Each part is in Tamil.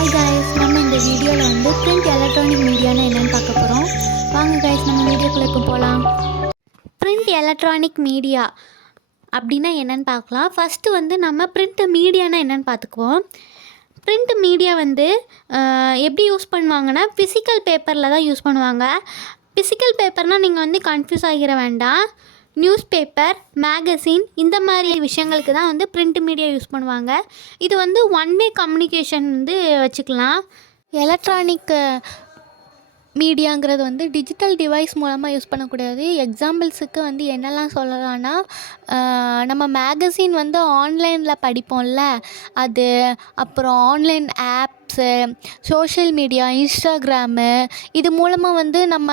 ஹாய் காய்ஸ், நம்ம இந்த வீடியோவில் வந்து பிரிண்ட் எலக்ட்ரானிக் மீடியானா என்னென்னு பார்க்க போகிறோம். வாங்க காய்ஸ், நம்ம வீடியோக்குள்ளே இப்போ போகலாம். பிரிண்ட் எலக்ட்ரானிக் மீடியா அப்படின்னா என்னென்னு பார்க்கலாம். ஃபஸ்ட்டு வந்து நம்ம பிரிண்ட் மீடியானா என்னென்னு பார்த்துக்குவோம். பிரிண்ட் மீடியா வந்து எப்படி யூஸ் பண்ணுவாங்கன்னா, ஃபிசிக்கல் பேப்பரில் தான் யூஸ் பண்ணுவாங்க. ஃபிசிக்கல் பேப்பர்னால் நீங்கள் வந்து கன்ஃபியூஸ் ஆகிட வேண்டாம். நியூஸ் பேப்பர், மேகசின் இந்த மாதிரி விஷயங்களுக்கு தான் வந்து பிரிண்ட் மீடியா யூஸ் பண்ணுவாங்க. இது வந்து ஒன் வே கம்யூனிகேஷன் வந்து வச்சுக்கலாம். எலக்ட்ரானிக் மீடியாங்கிறது வந்து டிஜிட்டல் டிவைஸ் மூலமாக யூஸ் பண்ணக்கூடாது. எக்ஸாம்பிள்ஸுக்கு வந்து என்னெல்லாம் சொல்லலான்னா, நம்ம மேகசின் வந்து ஆன்லைனில் படிப்போம்ல, அது அப்புறம் online apps, social media, Instagram இது மூலமாக வந்து நம்ம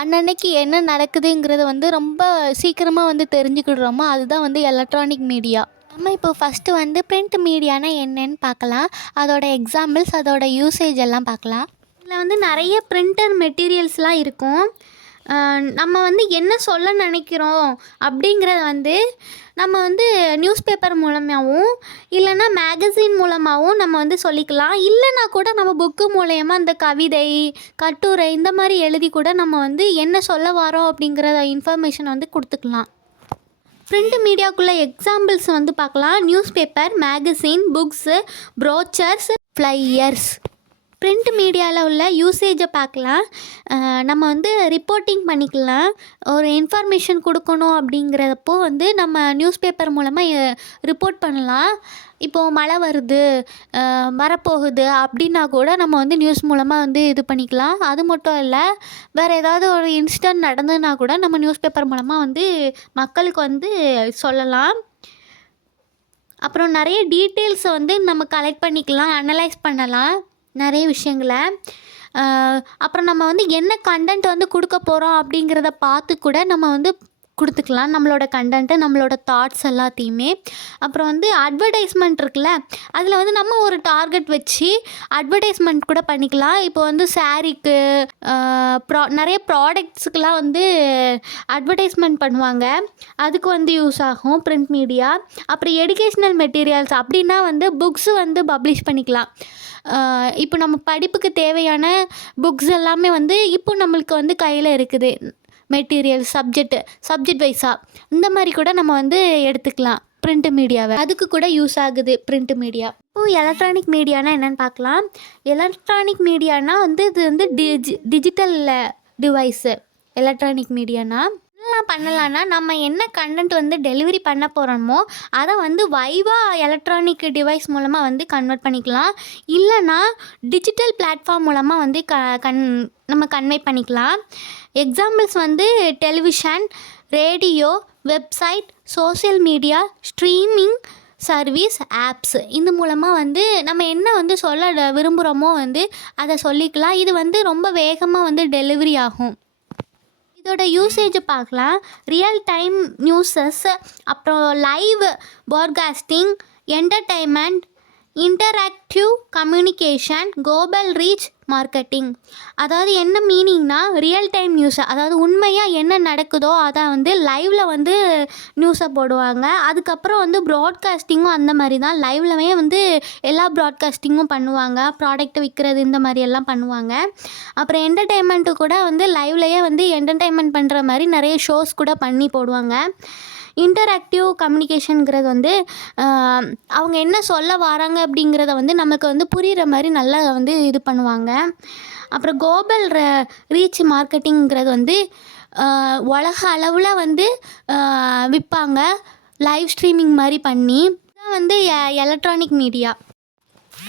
அன்னன்னைக்கு என்ன நடக்குதுங்கிறத வந்து ரொம்ப சீக்கிரமாக வந்து தெரிஞ்சுக்கிடுறோமோ அதுதான் வந்து எலக்ட்ரானிக் மீடியா. நம்ம இப்போ ஃபஸ்ட்டு வந்து பிரிண்ட் மீடியானா என்னன்னு பார்க்கலாம். அதோட எக்ஸாம்பிள்ஸ், அதோட யூசேஜ் எல்லாம் பார்க்கலாம். இதில் வந்து நிறைய பிரிண்டர் மெட்டீரியல்ஸ்லாம் இருக்கும். நம்ம வந்து என்ன சொல்ல நினைக்கிறோம் அப்படிங்கிறத வந்து நம்ம வந்து நியூஸ் பேப்பர் மூலமாகவும் இல்லைன்னா மேகசின் மூலமாகவும் நம்ம வந்து சொல்லிக்கலாம். இல்லைனா கூட நம்ம புக்கு மூலயமா அந்த கவிதை, கட்டுரை இந்த மாதிரி எழுதி கூட நம்ம வந்து என்ன சொல்ல வரோம் அப்படிங்கிற இன்ஃபர்மேஷன் வந்து கொடுத்துக்கலாம். பிரிண்ட் மீடியாவுக்குள்ளே எக்ஸாம்பிள்ஸ் வந்து பார்க்கலாம். Newspaper, magazine, books, brochures, flyers. Print மீடியாவில் உள்ள யூசேஜை பார்க்கலாம். நம்ம வந்து ரிப்போர்ட்டிங் பண்ணிக்கலாம். ஒரு இன்ஃபர்மேஷன் கொடுக்கணும் அப்படிங்கிறப்போ வந்து நம்ம நியூஸ் பேப்பர் மூலமாக ரிப்போர்ட் பண்ணலாம். இப்போது மழை வருது, வரப்போகுது அப்படின்னா கூட நம்ம வந்து நியூஸ் மூலமாக வந்து இது பண்ணிக்கலாம். அது மட்டும் இல்லை, வேறு ஏதாவது ஒரு இன்சிடென்ட் நடந்ததுன்னா கூட நம்ம நியூஸ் பேப்பர் மூலமாக வந்து மக்களுக்கு வந்து சொல்லலாம். அப்புறம் நிறைய டீட்டெயில்ஸை வந்து நம்ம கலெக்ட் பண்ணிக்கலாம், அனலைஸ் பண்ணலாம் நிறைய விஷயங்களை. அப்புறம் நம்ம வந்து என்ன கண்டென்ட் வந்து கொடுக்க போகிறோம் அப்படிங்கிறத பார்த்து கூட நம்ம வந்து கொடுத்துக்கலாம், நம்மளோட கண்டென்ட்டு, நம்மளோட தாட்ஸ் எல்லாத்தையுமே. அப்புறம் வந்து அட்வர்டைஸ்மெண்ட் இருக்குல்ல, அதில் வந்து நம்ம ஒரு டார்கெட் வச்சு அட்வர்டைஸ்மெண்ட் கூட பண்ணிக்கலாம். இப்போ வந்து சாரீக்கு, நிறைய ப்ராடக்ட்ஸுக்கெலாம் வந்து அட்வர்டைஸ்மெண்ட் பண்ணுவாங்க. அதுக்கு வந்து யூஸ் ஆகும் பிரிண்ட் மீடியா. அப்புறம் எஜுகேஷ்னல் மெட்டீரியல்ஸ் அப்படின்னா வந்து புக்ஸு வந்து பப்ளிஷ் பண்ணிக்கலாம். இப்போ நம்ம படிப்புக்கு தேவையான புக்ஸ் எல்லாமே வந்து இப்போ நம்மளுக்கு வந்து கையில் இருக்குது. மெட்டீரியல், சப்ஜெக்ட் வைஸாக இந்த மாதிரி கூட நம்ம வந்து எடுத்துக்கலாம் பிரிண்ட் மீடியாவை. அதுக்கு கூட யூஸ் ஆகுது பிரிண்ட் மீடியா. இப்போது எலக்ட்ரானிக் மீடியானா என்னென்னு பார்க்கலாம். எலக்ட்ரானிக் மீடியானா வந்து இது வந்து டிஜிட்டல் டிவைஸு. எலக்ட்ரானிக் மீடியானா என்னெல்லாம் பண்ணலான்னா, நம்ம என்ன கண்டென்ட் வந்து டெலிவரி பண்ண போகிறோமோ அதை வந்து வைவாக எலக்ட்ரானிக் டிவைஸ் மூலமாக வந்து கன்வெர்ட் பண்ணிக்கலாம். இல்லைனா டிஜிட்டல் பிளாட்ஃபார்ம் மூலமாக வந்து நம்ம கன்வே பண்ணிக்கலாம். எக்ஸாம்பிள்ஸ் வந்து television, radio, website, social media, streaming service, apps இந்த மூலமாக வந்து நம்ம என்ன வந்து சொல்ல விரும்புகிறோமோ வந்து அதை சொல்லிக்கலாம். இது வந்து ரொம்ப வேகமாக வந்து டெலிவரி ஆகும். இதோட யூசேஜை பார்க்கலாம். ரியல் டைம் நியூஸஸ், அப்புறம் live podcasting, entertainment, interactive communication, global reach marketing. அதாவது என்ன மீனிங்னா, ரியல் டைம் நியூஸை, அதாவது உண்மையாக என்ன நடக்குதோ அதை வந்து லைவில் வந்து நியூஸை போடுவாங்க. அதுக்கப்புறம் வந்து ப்ராட்காஸ்டிங்கும் அந்த மாதிரி தான். லைவ்லவே வந்து எல்லா ப்ராட்காஸ்டிங்கும் பண்ணுவாங்க. ப்ராடக்ட் விற்கிறது இந்த மாதிரி எல்லாம் பண்ணுவாங்க. அப்புறம் என்டர்டைன்மெண்ட்டு கூட வந்து லைவ்லையே வந்து என்டர்டைன்மெண்ட் பண்ணுற மாதிரி நிறைய ஷோஸ் கூட பண்ணி போடுவாங்க. இன்டராக்டிவ் கம்யூனிகேஷனுங்கிறது வந்து அவங்க என்ன சொல்ல வராங்க அப்படிங்கிறத வந்து நமக்கு வந்து புரிகிற மாதிரி நல்லா வந்து இது பண்ணுவாங்க. அப்புறம் குளோபல் ரீச் மார்க்கெட்டிங்கிறது வந்து உலக அளவில் வந்து விற்பாங்க, லைவ் ஸ்ட்ரீமிங் மாதிரி பண்ணி. இதுதான் வந்து எலக்ட்ரானிக் மீடியா.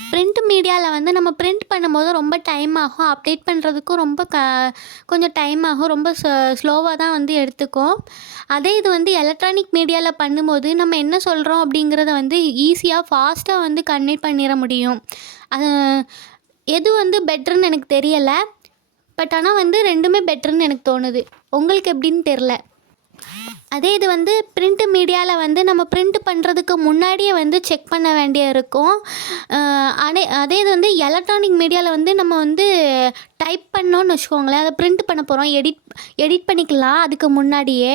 பிரிண்ட் மீடியாவில் வந்து நம்ம பிரிண்ட் பண்ணும்போது ரொம்ப டைம் ஆகும், அப்டேட் பண்ணுறதுக்கும் ரொம்ப கொஞ்சம் டைம் ஆகும், ரொம்ப ஸ்லோவாக தான் வந்து எடுத்துக்கும். அதே இது வந்து எலக்ட்ரானிக் மீடியாவில் பண்ணும்போது நம்ம என்ன சொல்கிறோம் அப்படிங்கிறத வந்து ஈஸியாக, ஃபாஸ்ட்டாக வந்து கன்வே பண்ணிட முடியும். அது எது வந்து பெட்டர்னு எனக்கு தெரியலை, பட் ஆனால் வந்து ரெண்டுமே பெட்டர்னு எனக்கு தோணுது. உங்களுக்கு எப்படின்னு தெரில. அதே இது வந்து பிரிண்ட் மீடியாவில் வந்து நம்ம பிரிண்ட் பண்ணுறதுக்கு முன்னாடியே வந்து செக் பண்ண வேண்டிய இருக்கும். அதே இது வந்து எலக்ட்ரானிக் மீடியாவில் வந்து நம்ம வந்து டைப் பண்ணோன்னு வச்சுக்கோங்களேன், அதை பிரிண்ட் பண்ண போகிறோம், எடிட் பண்ணிக்கலாம் அதுக்கு முன்னாடியே.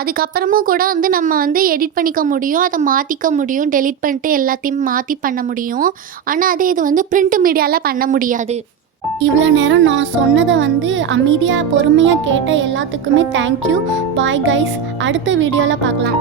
அதுக்கப்புறமும் கூட வந்து நம்ம வந்து எடிட் பண்ணிக்க முடியும், அதை மாற்றிக்க முடியும், டெலீட் பண்ணிட்டு எல்லாத்தையும் மாற்றி பண்ண முடியும். ஆனால் அதே இது வந்து பிரிண்ட் மீடியாவில் பண்ண முடியாது. இவ்வளோ நேரம் நான் சொன்னதை வந்து அமைதியாக பொறுமையாக கேட்ட எல்லாத்துக்குமே தேங்க்யூ. பாய் கைஸ், அடுத்த வீடியோவில் பார்க்கலாம்.